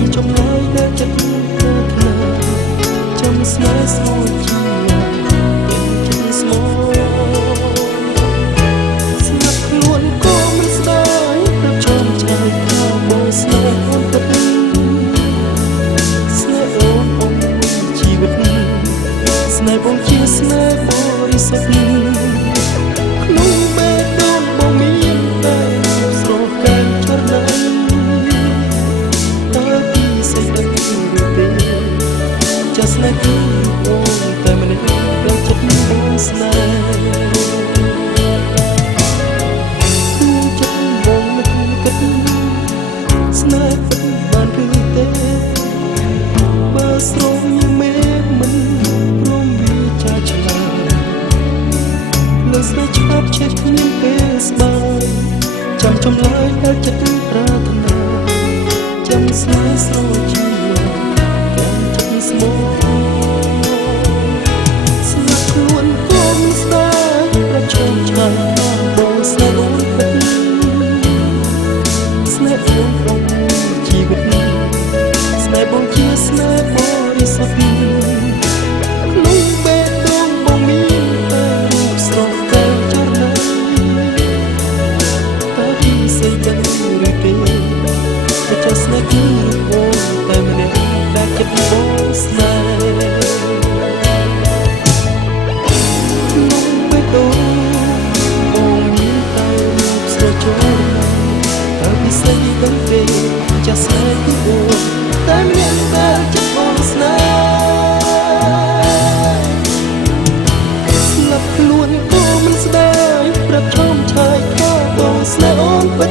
ចាំចំណាយដែលចិត្តប្រាថ្នាចាំស្នេហ៍ស្មោះជីវ៉ាមានចិត្តស្មោះស្ងាត់ខ្លួនក៏មិនស្ដាយប្រាប់ចំឆាយថាបងស្នេហ៍អូនពិតស្នេហ៍អូនបងជីវិតស្នេហ៍បងជាស្នេហ៍បរិសុទ្ធក្នុងបេះដូងបងមានតែស្រស់កែងចរណៃតើពីសេចក្ដីឬទេចាស់ស្នេហ៍គឺបងតែម្នាក់ដែលចិត្តបងស្នេហ៍ចិត្តបងមិនគិតស្នេហ៍ពិតបានគឺទេបើស្រោមមេមិនព្រមវាចាឆ្លាតលើស្នេហ៍ច្បាប់chếtគ្មានពេលស្បើយចាំចម្លើយដែលចិត្តប្រាថ្នាចាំស្នេហ៍ស្រោជីវ៉ាទាំងចិត្តស្មោះស្លាប់ខ្លួនក៏មិនស្ដាយប្រជុំឆ្ងាយបងស្នេហ៍អូនពិតស្នេហ៍អូនបងជីវិតស្នេហ៍បងជាស្នេហ៍បរិសុទ្ធក្នុងបេះដូងបងមានតែរូបស្រស់កែងចរណៃតើពីសេចក្ដីឬទេតែចាស់ស្នេហ៍គឺបងតែម្នាក់ដែលចិត្តបងស្នេហ៍ក្នុងបេះដូងបងមានតែរូបស្រស់ចរណៃតើពីសេចក្ដីទេចាស់ស្នេហ៍គឺបងតែម្នាក់ដែលចិត្តបងស្នេហ៍ស្លាប់ខ្លួនក៏មិនស្ដាយប្រាប់ចំឆាយថាបងស្នេហ៍អូនពិត